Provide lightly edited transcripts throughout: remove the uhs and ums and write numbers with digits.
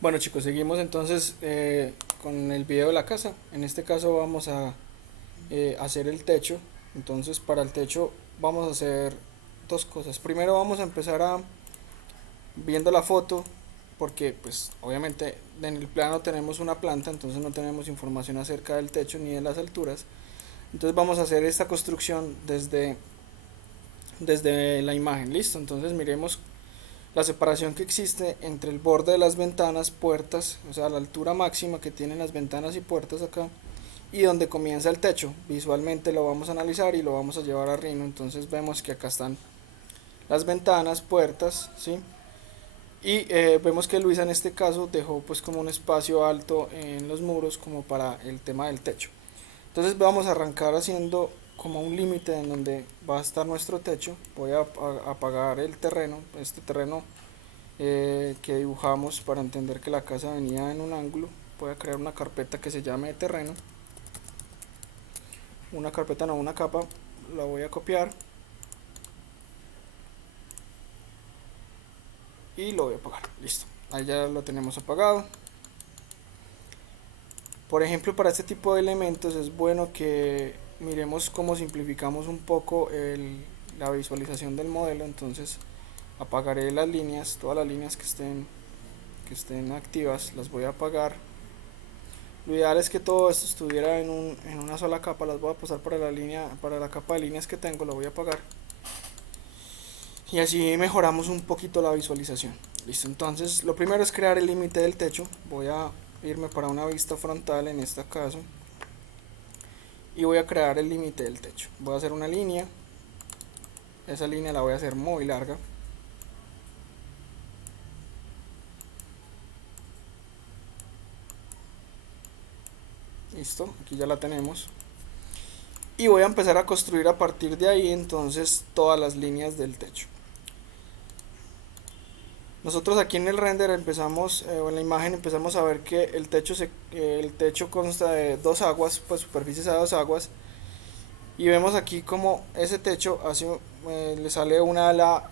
Bueno chicos, seguimos entonces con el video de la casa. En este caso vamos a hacer el techo. Entonces para el techo vamos a hacer dos cosas. Primero vamos a empezar viendo la foto, porque pues obviamente en el plano tenemos una planta, entonces no tenemos información acerca del techo ni de las alturas. Entonces vamos a hacer esta construcción desde la imagen. Listo, entonces miremos la separación que existe entre el borde de las ventanas, puertas, o sea, la altura máxima que tienen las ventanas y puertas acá, y donde comienza el techo. Visualmente lo vamos a analizar y lo vamos a llevar a Rhino. Entonces vemos que acá están las ventanas, puertas, ¿sí? Y vemos que Luisa en este caso dejó pues como un espacio alto en los muros como para el tema del techo. Entonces vamos a arrancar haciendo como un límite en donde va a estar nuestro techo. Voy a apagar el terreno, este terreno que dibujamos para entender que la casa venía en un ángulo. Voy a crear una carpeta que se llame terreno, una carpeta no, una capa. La voy a copiar y lo voy a apagar. Listo, ahí ya lo tenemos apagado. Por ejemplo, para este tipo de elementos es bueno que miremos cómo simplificamos un poco la visualización del modelo. Entonces apagaré las líneas, todas las líneas que estén activas las voy a apagar. Lo ideal es que todo esto estuviera en una sola capa. Las voy a pasar para la línea, para la capa de líneas que tengo, lo voy a apagar. Y así mejoramos un poquito la visualización. Listo, entonces lo primero es crear el límite del techo. Voy a irme para una vista frontal en este caso. Y voy a crear el límite del techo. Voy a hacer una línea. Esa línea la voy a hacer muy larga. Listo, aquí ya la tenemos. Y voy a empezar a construir a partir de ahí entonces todas las líneas del techo. Nosotros aquí en el render empezamos, o en la imagen empezamos a ver que el techo consta de dos aguas, pues superficies a dos aguas. Y vemos aquí como ese techo le sale una ala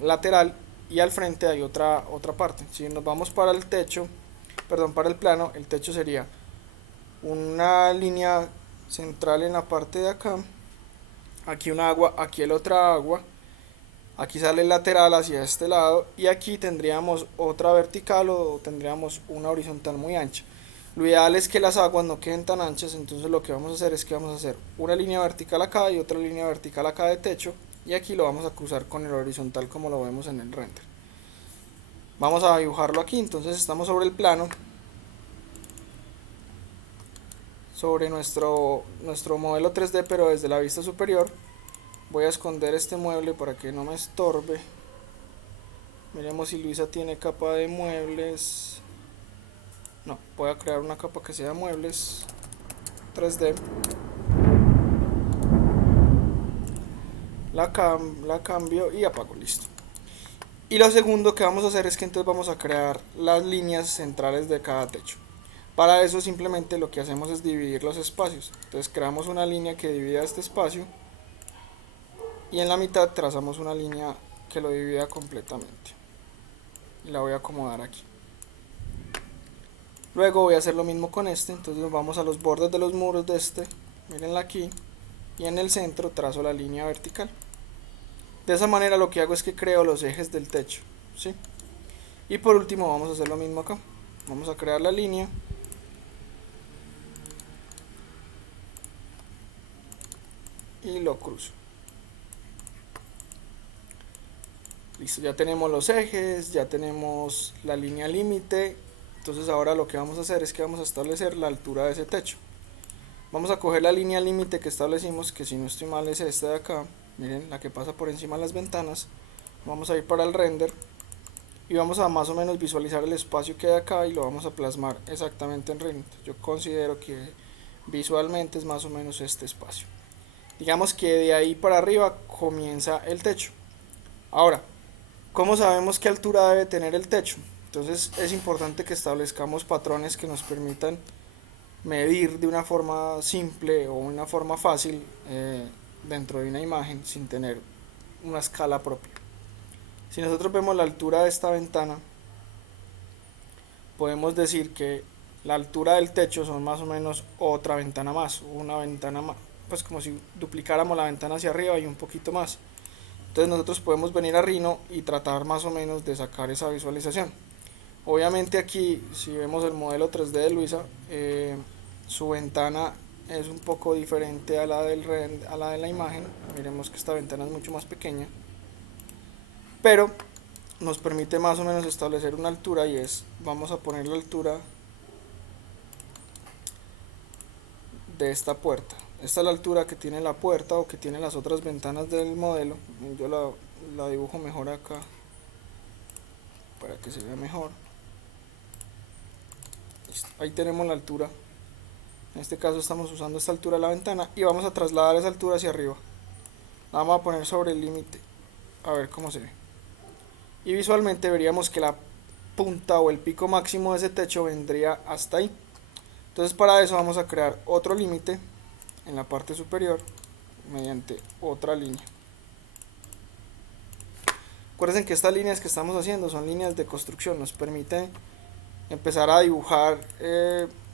lateral y al frente hay otra parte. Si nos vamos para el techo, perdón, para el plano, el techo sería una línea central en la parte de acá, aquí una agua, aquí el otra agua, aquí sale el lateral hacia este lado y aquí tendríamos otra vertical o tendríamos una horizontal muy ancha. Lo ideal es que las aguas no queden tan anchas, entonces lo que vamos a hacer es que vamos a hacer una línea vertical acá y otra línea vertical acá de techo, y aquí lo vamos a cruzar con el horizontal como lo vemos en el render. Vamos a dibujarlo aquí. Entonces estamos sobre el plano, sobre nuestro modelo 3D, pero desde la vista superior. Voy a esconder este mueble para que no me estorbe. Miremos si Luisa tiene capa de muebles. No, voy a crear una capa que sea muebles 3D. La cambio y apago. Listo. Y lo segundo que vamos a hacer es que entonces vamos a crear las líneas centrales de cada techo. Para eso simplemente lo que hacemos es dividir los espacios. Entonces creamos una línea que divida este espacio y en la mitad trazamos una línea que lo divida completamente. Y la voy a acomodar aquí. Luego voy a hacer lo mismo con este. Entonces nos vamos a los bordes de los muros de este. Mírenla aquí. Y en el centro trazo la línea vertical. De esa manera lo que hago es que creo los ejes del techo, ¿sí? Y por último vamos a hacer lo mismo acá. Vamos a crear la línea y lo cruzo. Listo, ya tenemos los ejes, ya tenemos la línea límite. Entonces ahora lo que vamos a hacer es que vamos a establecer la altura de ese techo. Vamos a coger la línea límite que establecimos, que si no estoy mal es esta de acá. Miren, la que pasa por encima de las ventanas. Vamos a ir para el render y vamos a más o menos visualizar el espacio que hay acá y lo vamos a plasmar exactamente en Render. Yo considero que visualmente es más o menos este espacio. Digamos que de ahí para arriba comienza el techo. Ahora, ¿cómo sabemos qué altura debe tener el techo? Entonces es importante que establezcamos patrones que nos permitan medir de una forma simple o una forma fácil dentro de una imagen sin tener una escala propia. Si nosotros vemos la altura de esta ventana, podemos decir que la altura del techo son más o menos otra ventana más, una ventana más, pues como si duplicáramos la ventana hacia arriba y un poquito más. Entonces nosotros podemos venir a Rhino y tratar más o menos de sacar esa visualización. Obviamente aquí, si vemos el modelo 3D de Luisa, su ventana es un poco diferente a la a la de la imagen. Miremos que esta ventana es mucho más pequeña, pero nos permite más o menos establecer una altura, y es, vamos a poner la altura de esta puerta. Esta es la altura que tiene la puerta o que tiene las otras ventanas del modelo. Yo la dibujo mejor acá para que se vea mejor. Listo. Ahí tenemos la altura. En este caso estamos usando esta altura de la ventana y vamos a trasladar esa altura hacia arriba. La vamos a poner sobre el límite, a ver cómo se ve. Y visualmente veríamos que la punta o el pico máximo de ese techo vendría hasta ahí. Entonces para eso vamos a crear otro límite en la parte superior mediante otra línea. Acuérdense que estas líneas que estamos haciendo son líneas de construcción, nos permiten empezar a dibujar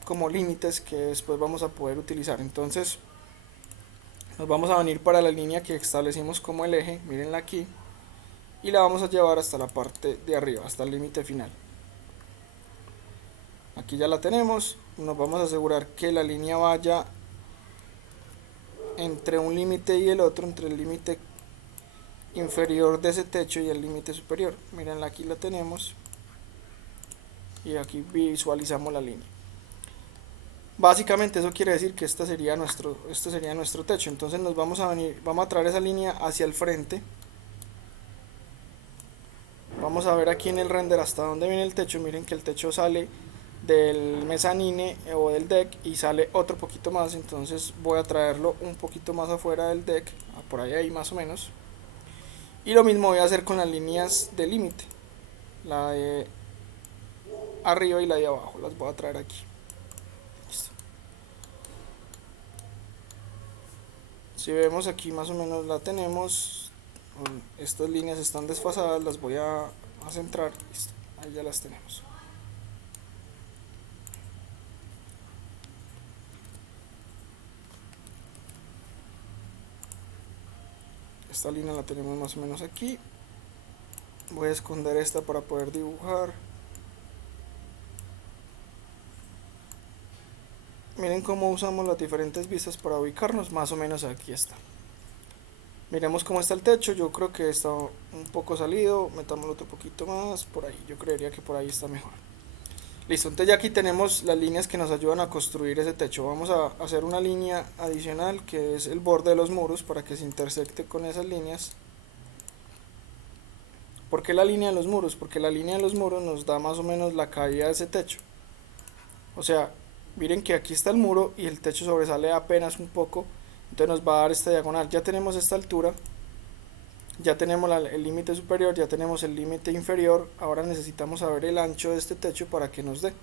como límites que después vamos a poder utilizar. Entonces nos vamos a venir para la línea que establecimos como el eje, mírenla aquí, y la vamos a llevar hasta la parte de arriba, hasta el límite final. Aquí ya la tenemos, nos vamos a asegurar que la línea vaya entre un límite y el otro, entre el límite inferior de ese techo y el límite superior. Mírenla, aquí la tenemos y aquí visualizamos la línea. Básicamente eso quiere decir que este sería nuestro techo. Entonces nos vamos a traer esa línea hacia el frente. Vamos a ver aquí en el render hasta dónde viene el techo. Miren que el techo sale del mezanine o del deck y sale otro poquito más. Entonces voy a traerlo un poquito más afuera del deck, por ahí más o menos. Y lo mismo voy a hacer con las líneas de límite, la de arriba y la de abajo, las voy a traer aquí. Listo. Si vemos aquí más o menos la tenemos. Estas líneas están desfasadas, las voy a centrar. Listo. Ahí ya las tenemos. Esta línea la tenemos más o menos aquí. Voy a esconder esta para poder dibujar. Miren cómo usamos las diferentes vistas para ubicarnos. Más o menos aquí está. Miremos cómo está el techo. Yo creo que está un poco salido. Metámoslo otro poquito más por ahí. Yo creería que por ahí está mejor. Listo, entonces ya aquí tenemos las líneas que nos ayudan a construir ese techo. Vamos a hacer una línea adicional que es el borde de los muros para que se intersecte con esas líneas. ¿Por qué la línea de los muros? Porque la línea de los muros nos da más o menos la caída de ese techo. O sea, miren que aquí está el muro y el techo sobresale apenas un poco. Entonces nos va a dar esta diagonal. Ya tenemos esta altura. Ya tenemos el límite superior, ya tenemos el límite inferior. Ahora necesitamos saber el ancho de este techo para que nos dé.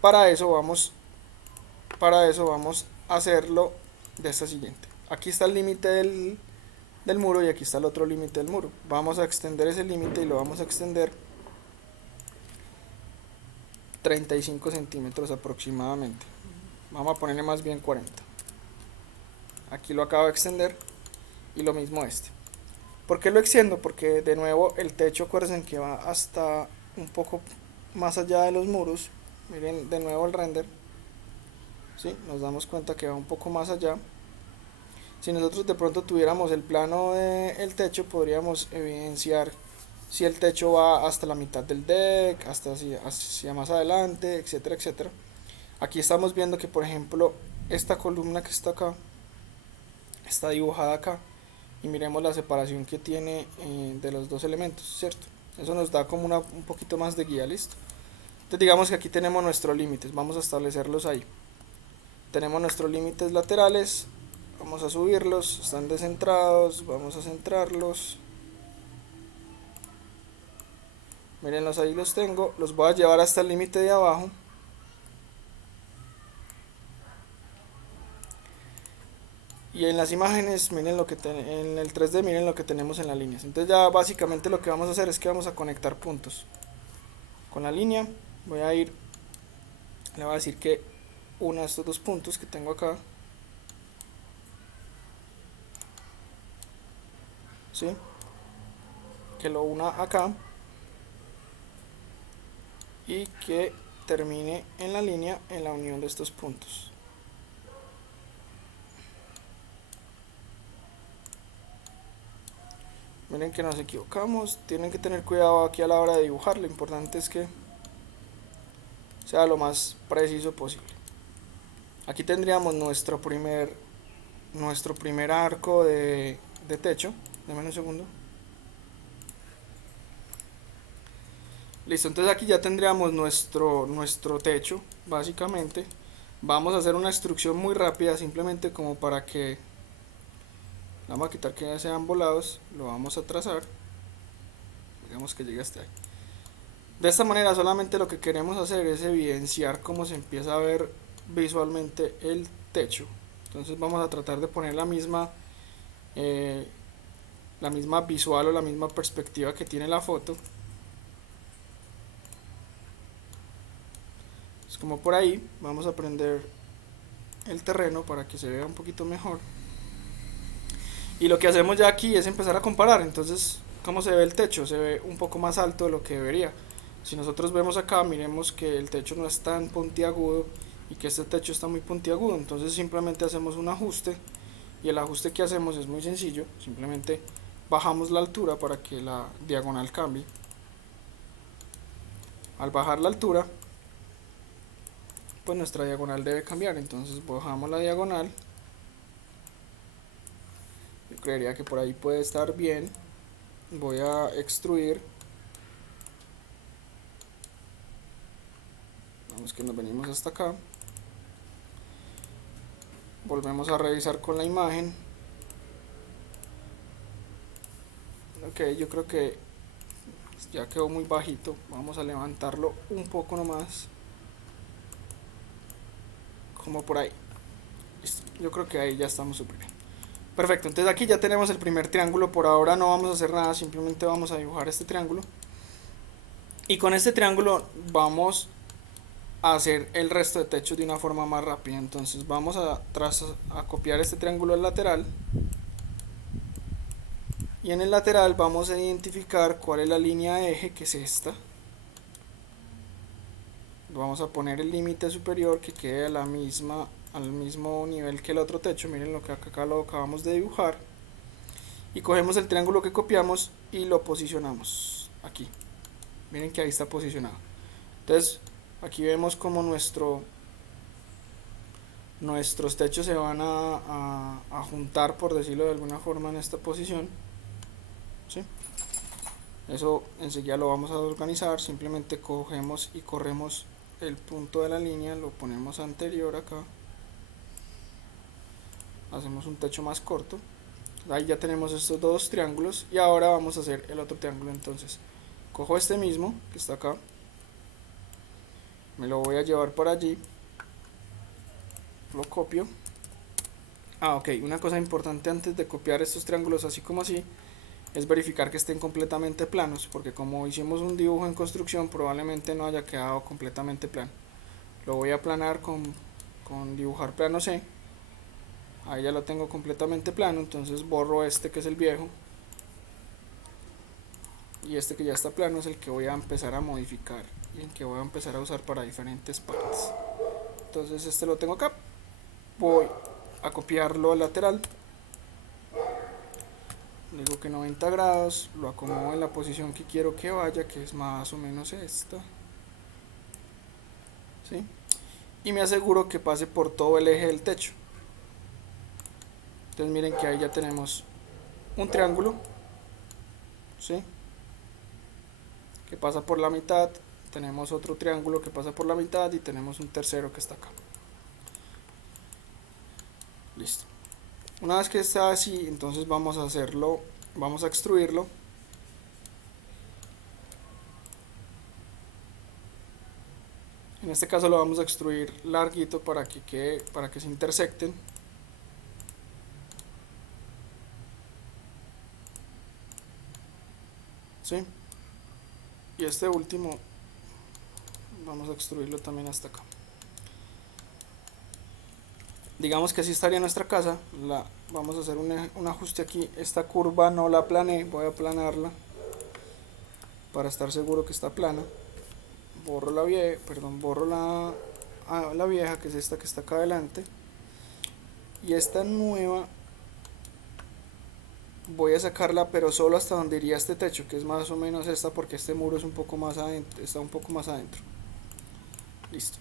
Para eso vamos a hacerlo de esta siguiente. Aquí está el límite del muro y aquí está el otro límite del muro. Vamos a extender ese límite y lo vamos a extender 35 centímetros aproximadamente. Vamos a ponerle más bien 40. Aquí lo acabo de extender y lo mismo este. ¿Por qué lo extiendo? Porque de nuevo el techo, acuérdense que va hasta un poco más allá de los muros. Miren de nuevo el render. ¿Sí? Nos damos cuenta que va un poco más allá. Si nosotros de pronto tuviéramos el plano del techo, podríamos evidenciar si el techo va hasta la mitad del deck, hasta hacia más adelante, etcétera, etcétera. Aquí estamos viendo que, por ejemplo, esta columna que está acá está dibujada acá. Y miremos la separación que tiene de los dos elementos, ¿cierto? Eso nos da como un poquito más de guía, ¿listo? Entonces digamos que aquí tenemos nuestros límites, vamos a establecerlos ahí. Tenemos nuestros límites laterales, vamos a subirlos, están descentrados, vamos a centrarlos. Mírenlos, ahí los tengo, los voy a llevar hasta el límite de abajo. Y en las imágenes, miren en el 3D, miren lo que tenemos en las líneas. Entonces ya básicamente lo que vamos a hacer es que vamos a conectar puntos. Con la línea voy a ir Le voy a decir que una de estos dos puntos que tengo acá, ¿sí? Que lo una acá y que termine en la línea en la unión de estos puntos. Miren que nos equivocamos, tienen que tener cuidado aquí a la hora de dibujar, lo importante es que sea lo más preciso posible. Aquí tendríamos nuestro primer arco de techo. Dame un segundo. Listo, entonces aquí ya tendríamos nuestro techo, básicamente. Vamos a hacer una instrucción muy rápida, simplemente como para que... Vamos a quitar que ya sean volados, lo vamos a trazar. Digamos que llegue hasta ahí. De esta manera solamente lo que queremos hacer es evidenciar cómo se empieza a ver visualmente el techo. Entonces vamos a tratar de poner la misma visual o la misma perspectiva que tiene la foto. Es como por ahí, vamos a prender el terreno para que se vea un poquito mejor. Y lo que hacemos ya aquí es empezar a comparar. Entonces, ¿cómo se ve el techo? Se ve un poco más alto de lo que debería. Si nosotros vemos acá, miremos que el techo no es tan puntiagudo y que este techo está muy puntiagudo. Entonces simplemente hacemos un ajuste y el ajuste que hacemos es muy sencillo. Simplemente bajamos la altura para que la diagonal cambie. Al bajar la altura, pues nuestra diagonal debe cambiar. Entonces bajamos la diagonal. Yo creería que por ahí puede estar bien. Voy a extruir. Vamos que nos venimos hasta acá. Volvemos a revisar con la imagen. Ok, yo creo que ya quedó muy bajito. Vamos a levantarlo un poco nomás. Como por ahí. Listo. Yo creo que ahí ya estamos súper bien. Perfecto, entonces aquí ya tenemos el primer triángulo. Por ahora no vamos a hacer nada, simplemente vamos a dibujar este triángulo. Y con este triángulo vamos a hacer el resto de techos de una forma más rápida. Entonces vamos a copiar este triángulo al lateral. Y en el lateral vamos a identificar cuál es la línea de eje, que es esta. Vamos a poner el límite superior que quede al mismo nivel que el otro techo. Miren lo que acá lo acabamos de dibujar. Y cogemos el triángulo que copiamos y lo posicionamos aquí. Miren que ahí está posicionado. Entonces aquí vemos como nuestros techos se van a juntar, por decirlo de alguna forma, en esta posición. ¿Sí? Eso enseguida lo vamos a organizar. Simplemente cogemos y corremos el punto de la línea, lo ponemos anterior acá. Hacemos un techo más corto. Ahí ya tenemos estos dos triángulos y ahora vamos a hacer el otro triángulo. Entonces cojo este mismo que está acá, me lo voy a llevar por allí, lo copio. Ok, una cosa importante antes de copiar estos triángulos así como así es verificar que estén completamente planos, porque como hicimos un dibujo en construcción probablemente no haya quedado completamente plano. Lo voy a aplanar con dibujar plano C. Ahí ya lo tengo completamente plano, entonces borro este que es el viejo y este que ya está plano es el que voy a empezar a modificar y el que voy a empezar a usar para diferentes partes. Entonces este lo tengo acá, voy a copiarlo al lateral, digo que 90 grados, lo acomodo en la posición que quiero que vaya, que es más o menos esta, ¿sí? Y me aseguro que pase por todo el eje del techo. Entonces miren que ahí ya tenemos un triángulo, ¿sí? Que pasa por la mitad, tenemos otro triángulo que pasa por la mitad y tenemos un tercero que está acá. Listo. Una vez que está así, entonces vamos a hacerlo, vamos a extruirlo. En este caso lo vamos a extruir larguito para que quede, para que se intersecten. ¿Sí? Y este último vamos a extruirlo también hasta acá. Digamos que así estaría nuestra casa. Vamos a hacer un ajuste aquí. Esta curva no la planeé, voy a aplanarla para estar seguro que está plana. Borro la vieja, perdón, borro la vieja, que es esta que está acá adelante. Y esta nueva voy a sacarla, pero solo hasta donde iría este techo, que es más o menos esta, porque este muro es un poco más adentro, está un poco más adentro. Listo.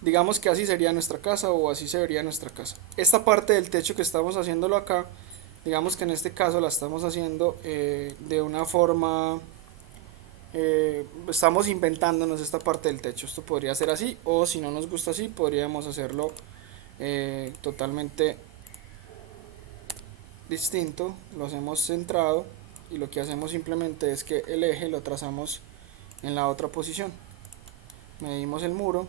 Digamos que así sería nuestra casa, o así se vería nuestra casa. Esta parte del techo que estamos haciéndolo acá, digamos que en este caso la estamos haciendo de una forma, estamos inventándonos esta parte del techo. Esto podría ser así, o si no nos gusta así, podríamos hacerlo totalmente distinto. Lo hacemos centrado, y lo que hacemos simplemente es que el eje lo trazamos en la otra posición. Medimos el muro,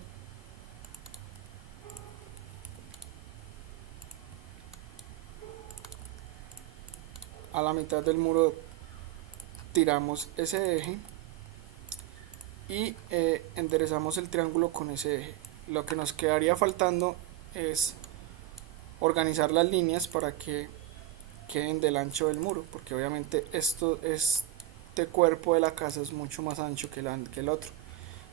a la mitad del muro tiramos ese eje y enderezamos el triángulo con ese eje. Lo que nos quedaría faltando es organizar las líneas para que queden del ancho del muro, porque obviamente este cuerpo de la casa es mucho más ancho que el otro.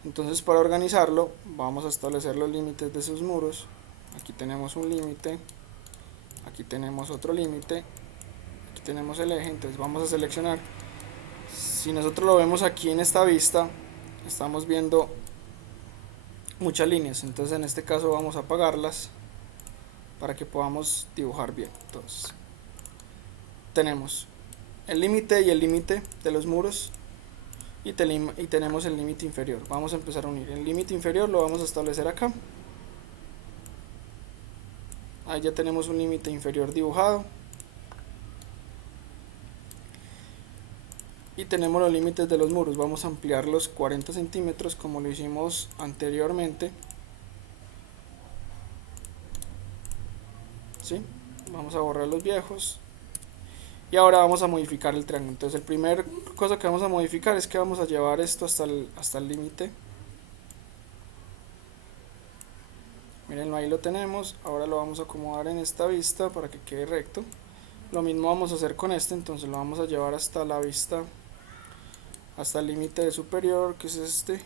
Entonces, para organizarlo vamos a establecer los límites de esos muros. Aquí tenemos un límite, aquí tenemos otro límite, aquí tenemos el eje. Entonces vamos a seleccionar. Si nosotros lo vemos aquí en esta vista, estamos viendo muchas líneas, entonces en este caso vamos a apagarlas para que podamos dibujar bien. Entonces tenemos el límite y el límite de los muros, y tenemos el límite inferior. Vamos a empezar a unir. El límite inferior lo vamos a establecer acá. Ahí ya tenemos un límite inferior dibujado. Y tenemos los límites de los muros. Vamos a ampliar los 40 centímetros como lo hicimos anteriormente. ¿Sí? Vamos a borrar los viejos. Y ahora vamos a modificar el triángulo. Entonces la primera cosa que vamos a modificar es que vamos a llevar esto hasta el límite. Miren, ahí lo tenemos. Ahora lo vamos a acomodar en esta vista para que quede recto. Lo mismo vamos a hacer con este. Entonces lo vamos a llevar hasta la vista, hasta el límite superior, que es este.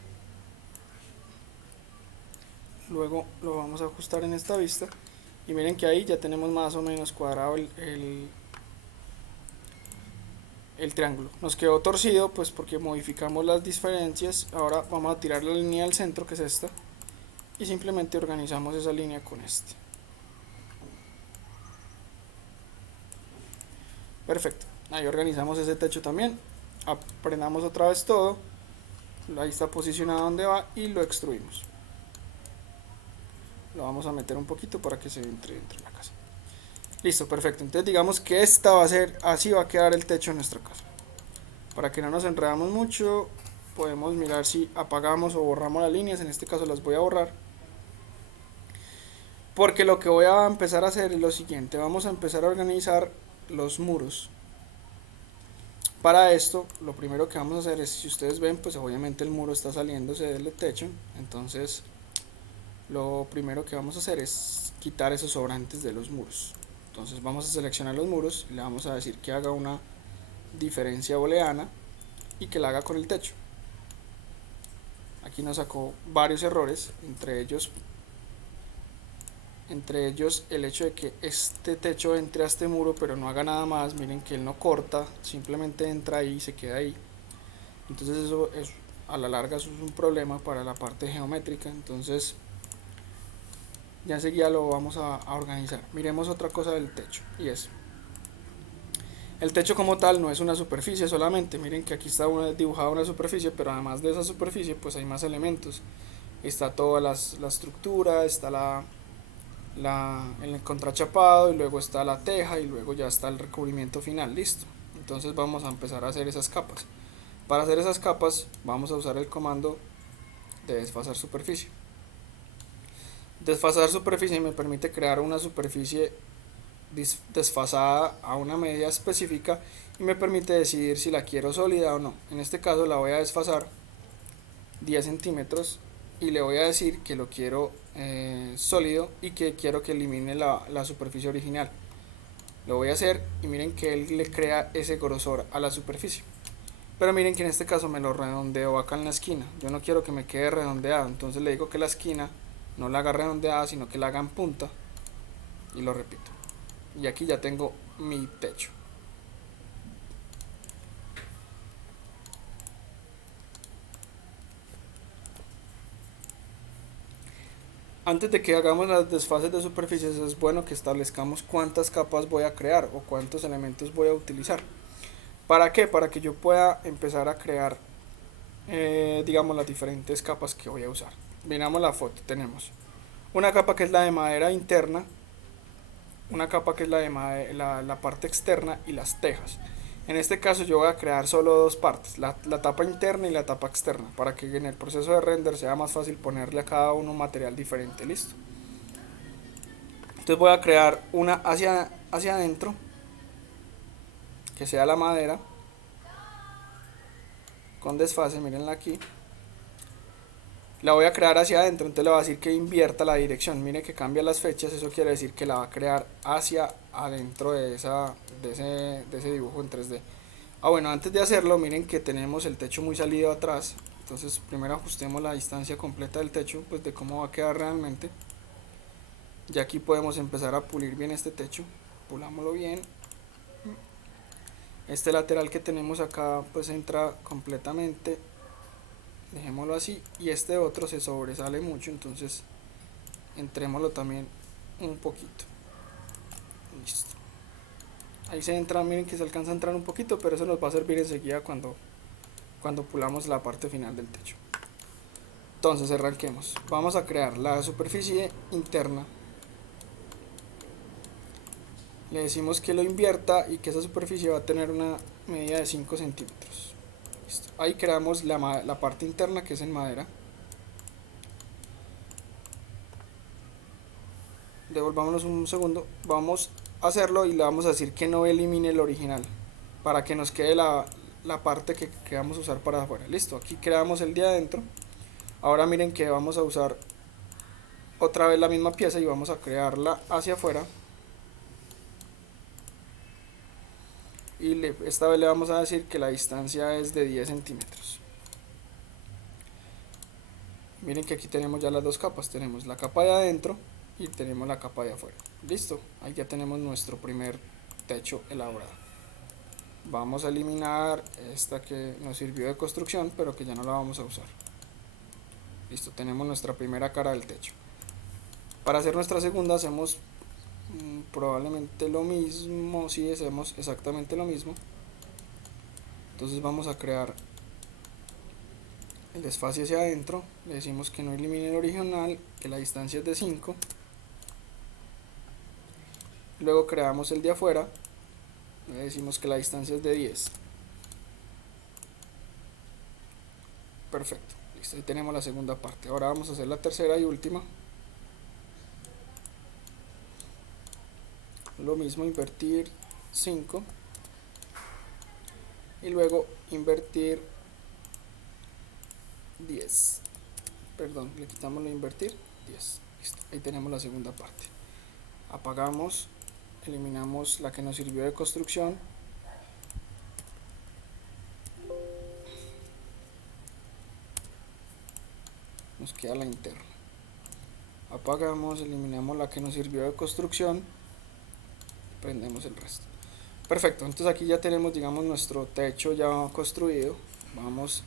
Luego lo vamos a ajustar en esta vista. Y miren que ahí ya tenemos más o menos cuadrado el triángulo. Nos quedó torcido pues porque modificamos las diferencias. Ahora vamos a tirar la línea del centro, que es esta, y simplemente organizamos esa línea con este. Perfecto. Ahí organizamos ese techo también. Prendamos otra vez todo. Ahí está posicionado donde va y lo extruimos. Lo vamos a meter un poquito para que se entre dentro de la casa. Listo, perfecto. Entonces digamos que esta va a ser, así va a quedar el techo de nuestra casa. Para que no nos enredamos mucho, podemos mirar si apagamos o borramos las líneas. En este caso las voy a borrar, porque lo que voy a empezar a hacer es lo siguiente. Vamos a empezar a organizar los muros. Para esto, lo primero que vamos a hacer es, si ustedes ven, pues obviamente el muro está saliéndose del techo. Entonces lo primero que vamos a hacer es quitar esos sobrantes de los muros. Entonces vamos a seleccionar los muros y le vamos a decir que haga una diferencia booleana y que la haga con el techo. Aquí nos sacó varios errores, entre ellos el hecho de que este techo entre a este muro pero no haga nada más. Miren que él no corta, simplemente entra ahí y se queda ahí. Entonces eso es, a la larga, eso es un problema para la parte geométrica. Entonces ya enseguida lo vamos a organizar. Miremos otra cosa del techo, y es el techo como tal. No es una superficie solamente. Miren que aquí está dibujada una superficie, pero además de esa superficie pues hay más elementos. Está toda la estructura, está el contrachapado, y luego está la teja, y luego ya está el recubrimiento final. Listo. Entonces vamos a empezar a hacer esas capas. Para hacer esas capas vamos a usar el comando de desfasar superficie. Desfasar superficie me permite crear una superficie desfasada a una medida específica, y me permite decidir si la quiero sólida o no. En este caso la voy a desfasar 10 centímetros y le voy a decir que lo quiero sólido y que quiero que elimine la superficie original. Lo voy a hacer y miren que él le crea ese grosor a la superficie. Pero miren que en este caso me lo redondeo acá en la esquina. Yo no quiero que me quede redondeado, entonces le digo que la esquina no la haga redondeada, sino que la haga en punta. Y lo repito. Y aquí ya tengo mi techo. Antes de que hagamos las desfases de superficies es bueno que establezcamos cuántas capas voy a crear o cuántos elementos voy a utilizar. ¿Para qué? Para que yo pueda empezar a crear, digamos, las diferentes capas que voy a usar. Miramos la foto, tenemos una capa que es la de madera interna, una capa que es la de la parte externa y las tejas. En este caso yo voy a crear solo dos partes, la tapa interna y la tapa externa, para que en el proceso de render sea más fácil ponerle a cada uno un material diferente. Listo. Entonces voy a crear una hacia adentro, que sea la madera, con desfase, mírenla aquí. La voy a crear hacia adentro, entonces le voy a decir que invierta la dirección. Mire que cambia las fechas, eso quiere decir que la va a crear hacia adentro de ese dibujo en 3D. Ah, bueno, antes de hacerlo, miren que tenemos el techo muy salido atrás. Entonces primero ajustemos la distancia completa del techo, pues de cómo va a quedar realmente. Ya aquí podemos empezar a pulir bien este techo. Pulámoslo bien. Este lateral que tenemos acá pues entra completamente, dejémoslo así, y este otro se sobresale mucho, entonces entrémoslo también un poquito. Listo. Ahí se entra, miren que se alcanza a entrar un poquito, pero eso nos va a servir enseguida cuando pulamos la parte final del techo. Entonces arranquemos. Vamos a crear la superficie interna. Le decimos que lo invierta y que esa superficie va a tener una medida de 5 centímetros. Listo. Ahí creamos la parte interna, que es en madera. Devolvámonos un segundo. Vamos a hacerlo y le vamos a decir que no elimine el original, para que nos quede la parte que vamos a usar para afuera. Listo, aquí creamos el de adentro. Ahora miren que vamos a usar otra vez la misma pieza y vamos a crearla hacia afuera. Y esta vez le vamos a decir que la distancia es de 10 centímetros. Miren que aquí tenemos ya las dos capas. Tenemos la capa de adentro y tenemos la capa de afuera. Listo, ahí ya tenemos nuestro primer techo elaborado. Vamos a eliminar esta que nos sirvió de construcción, pero que ya no la vamos a usar. Listo, tenemos nuestra primera cara del techo. Para hacer nuestra segunda hacemos probablemente lo mismo. Si hacemos exactamente lo mismo. Entonces vamos a crear el desfase hacia adentro. Le decimos que no elimine el original, que la distancia es de 5. Luego creamos el de afuera. Le decimos que la distancia es de 10. Perfecto, listo, ahí tenemos la segunda parte. Ahora vamos a hacer la tercera y última. Lo mismo, invertir 5 y luego invertir 10. Perdón, le quitamos lo invertir 10. Listo, ahí tenemos la segunda parte. Apagamos, eliminamos la que nos sirvió de construcción. Nos queda la interna. Apagamos, eliminamos la que nos sirvió de construcción. Prendemos el resto. Perfecto, entonces aquí ya tenemos, digamos, nuestro techo ya construido. Vamos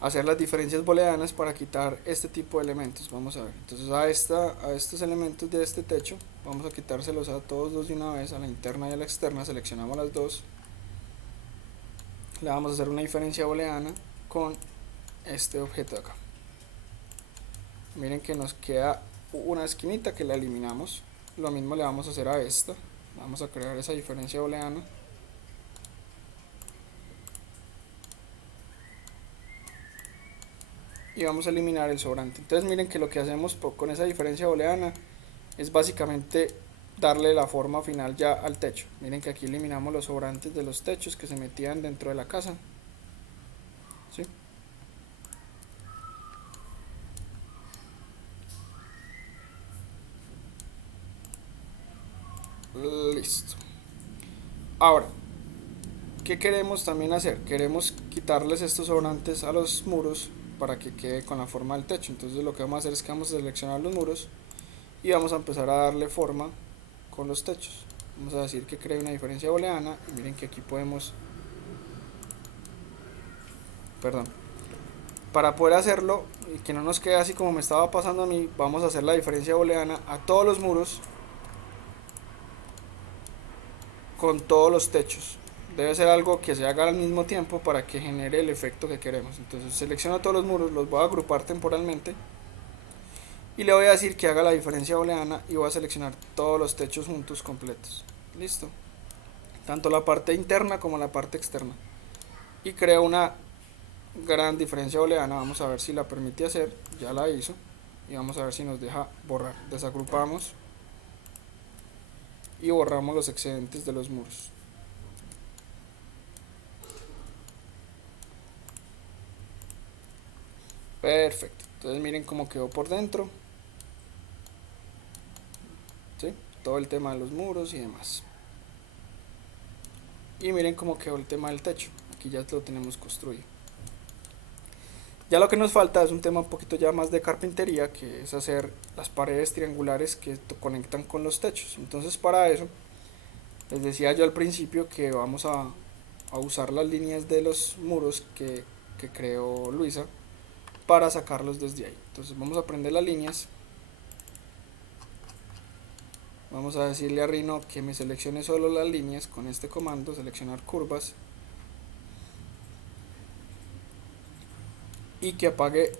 a hacer las diferencias booleanas para quitar este tipo de elementos. Vamos a ver, entonces a estos elementos de este techo vamos a quitárselos a todos dos de una vez, a la interna y a la externa. Seleccionamos las dos, le vamos a hacer una diferencia booleana con este objeto de acá. Miren que nos queda una esquinita que la eliminamos. Lo mismo le vamos a hacer a esta. Vamos a crear esa diferencia booleana. Y vamos a eliminar el sobrante. Entonces miren que lo que hacemos con esa diferencia booleana es básicamente darle la forma final ya al techo. Miren que aquí eliminamos los sobrantes de los techos que se metían dentro de la casa. ¿Sí? Listo. Ahora, ¿qué queremos también hacer? Queremos quitarles estos sobrantes a los muros para que quede con la forma del techo. Entonces lo que vamos a hacer es que vamos a seleccionar los muros y vamos a empezar a darle forma con los techos. Vamos a decir que cree una diferencia booleana y miren que aquí podemos, perdón, para poder hacerlo y que no nos quede así como me estaba pasando a mí, vamos a hacer la diferencia booleana a todos los muros con todos los techos. Debe ser algo que se haga al mismo tiempo para que genere el efecto que queremos. Entonces selecciono todos los muros, los voy a agrupar temporalmente y le voy a decir que haga la diferencia booleana y voy a seleccionar todos los techos juntos completos. Listo. Tanto la parte interna como la parte externa. Y creo una gran diferencia booleana. Vamos a ver si la permite hacer. Ya la hizo. Y vamos a ver si nos deja borrar. Desagrupamos y borramos los excedentes de los muros. Perfecto. Entonces miren cómo quedó por dentro. ¿Sí? Todo el tema de los muros y demás. Y miren cómo quedó el tema del techo. Aquí ya lo tenemos construido. Ya lo que nos falta es un tema un poquito ya más de carpintería, que es hacer las paredes triangulares que conectan con los techos. Entonces para eso, les decía yo al principio que vamos a usar las líneas de los muros que creó Luisa para sacarlos desde ahí. Entonces vamos a prender las líneas. Vamos a decirle a Rhino que me seleccione solo las líneas con este comando, seleccionar curvas. Y que apague,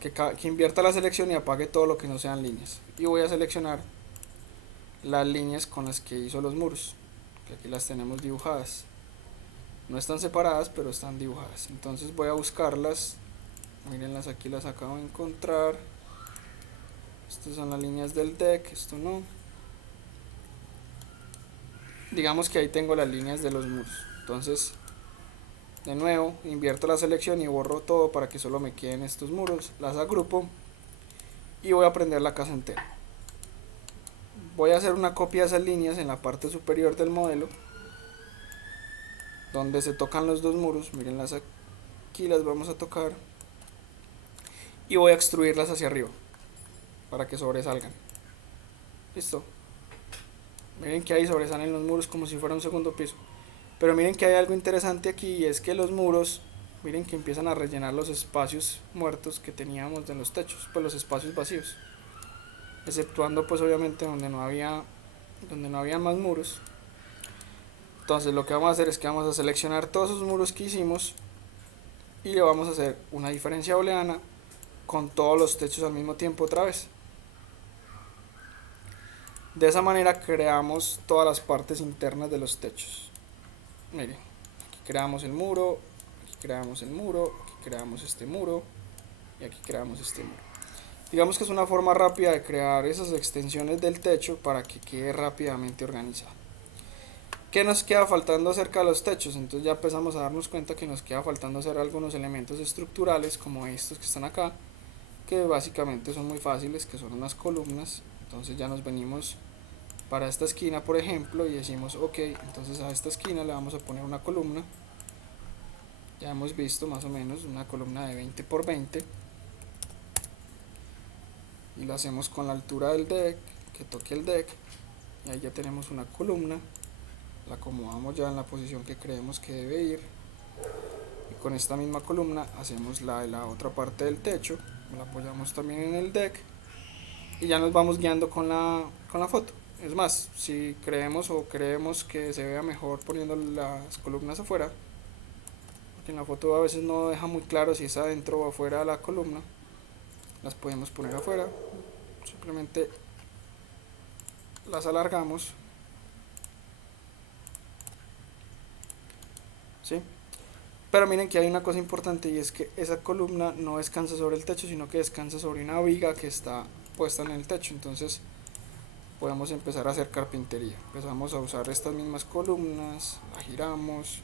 que invierta la selección y apague todo lo que no sean líneas. Y voy a seleccionar las líneas con las que hizo los muros, que aquí las tenemos dibujadas. No están separadas, pero están dibujadas. Entonces voy a buscarlas. Mírenlas, aquí las acabo de encontrar. Estas son las líneas del deck, esto no. Digamos que ahí tengo las líneas de los muros. Entonces, de nuevo, invierto la selección y borro todo para que solo me queden estos muros. Las agrupo y voy a prender la casa entera. Voy a hacer una copia de esas líneas en la parte superior del modelo, donde se tocan los dos muros. Mírenlas aquí, las vamos a tocar y voy a extruirlas hacia arriba para que sobresalgan. Listo. Miren que ahí sobresalen los muros como si fuera un segundo piso. Pero miren que hay algo interesante aquí, y es que los muros, miren que empiezan a rellenar los espacios muertos que teníamos de los techos, pues los espacios vacíos, exceptuando pues obviamente donde no había más muros. Entonces lo que vamos a hacer es que vamos a seleccionar todos esos muros que hicimos y le vamos a hacer una diferencia booleana con todos los techos al mismo tiempo otra vez. De esa manera creamos todas las partes internas de los techos. Miren, aquí creamos el muro, aquí creamos el muro, aquí creamos este muro y aquí creamos este muro. Digamos que es una forma rápida de crear esas extensiones del techo para que quede rápidamente organizado. ¿Qué nos queda faltando acerca de los techos? Entonces ya empezamos a darnos cuenta que nos queda faltando hacer algunos elementos estructurales como estos que están acá, que básicamente son muy fáciles, que son unas columnas. Entonces ya nos venimos para esta esquina, por ejemplo, y decimos ok, entonces a esta esquina le vamos a poner una columna. Ya hemos visto más o menos una columna de 20 por 20 y lo hacemos con la altura del deck, que toque el deck, y ahí ya tenemos una columna. La acomodamos ya en la posición que creemos que debe ir, y con esta misma columna hacemos la de la otra parte del techo, la apoyamos también en el deck y ya nos vamos guiando con la foto. Es más, si creemos que se vea mejor poniendo las columnas afuera, porque en la foto a veces no deja muy claro si es adentro o afuera de la columna, las podemos poner afuera. Simplemente las alargamos, ¿sí? Pero miren que hay una cosa importante, y es que esa columna no descansa sobre el techo, sino que descansa sobre una viga que está puesta en el techo. Entonces podemos empezar a hacer carpintería. Empezamos a usar estas mismas columnas, la giramos.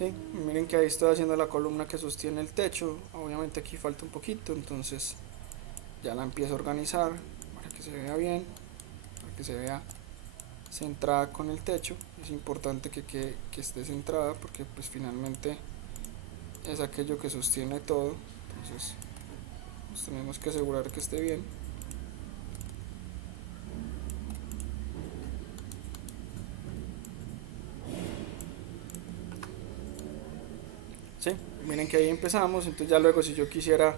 Sí, miren que ahí estoy haciendo la columna que sostiene el techo. Obviamente aquí falta un poquito, entonces ya la empiezo a organizar para que se vea bien, para que se vea centrada con el techo. Es importante que esté centrada porque pues finalmente es aquello que sostiene todo. Entonces pues tenemos que asegurar que esté bien. Sí, miren que ahí empezamos. Entonces ya luego si yo quisiera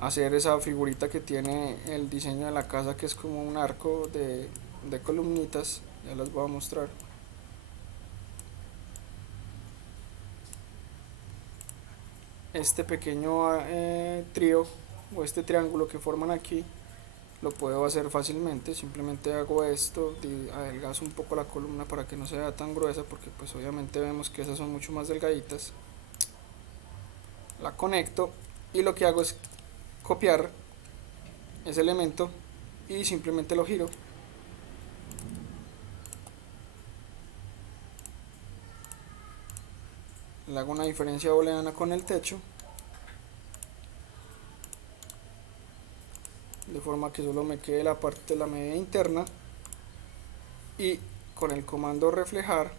hacer esa figurita que tiene el diseño de la casa, que es como un arco de columnitas, ya las voy a mostrar. Este pequeño trío o este triángulo que forman aquí lo puedo hacer fácilmente. Simplemente hago esto, adelgazo un poco la columna para que no se vea tan gruesa, porque pues obviamente vemos que esas son mucho más delgaditas. La conecto y lo que hago es copiar ese elemento y simplemente lo giro. Le hago una diferencia booleana con el techo, de forma que solo me quede la parte de la medida interna, y con el comando reflejar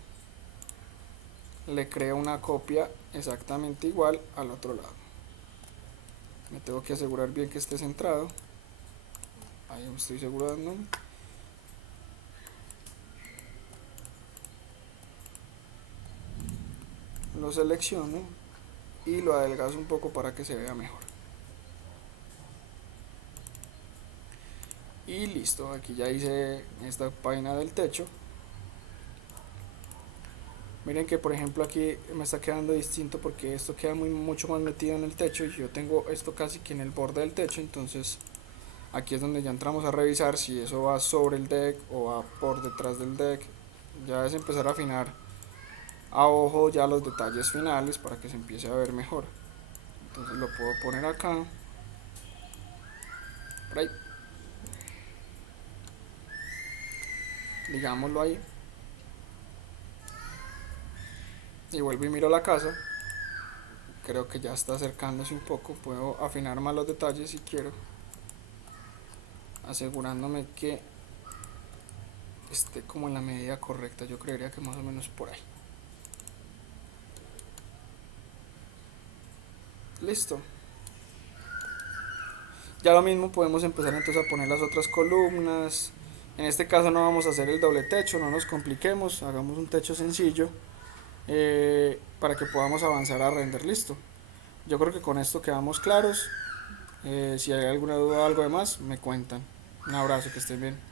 le creo una copia exactamente igual al otro lado. Me tengo que asegurar bien que esté centrado. Ahí me estoy asegurando. Lo selecciono y lo adelgazo un poco para que se vea mejor. Y listo, aquí ya hice esta página del techo. Miren que por ejemplo aquí me está quedando distinto porque esto queda mucho más metido en el techo y yo tengo esto casi que en el borde del techo. Entonces aquí es donde ya entramos a revisar si eso va sobre el deck o va por detrás del deck. Ya es empezar a afinar a ojo ya los detalles finales para que se empiece a ver mejor. Entonces lo puedo poner acá, por ahí, digámoslo ahí, y vuelvo y miro la casa. Creo que ya está acercándose un poco. Puedo afinar más los detalles si quiero, asegurándome que esté como en la medida correcta. Yo creería que más o menos por ahí. Listo. Ya lo mismo podemos empezar entonces a poner las otras columnas. En este caso no vamos a hacer el doble techo, no nos compliquemos, hagamos un techo sencillo, para que podamos avanzar a render. Listo. Yo creo que con esto quedamos claros. Si hay alguna duda o algo de más, me cuentan. Un abrazo, que estén bien.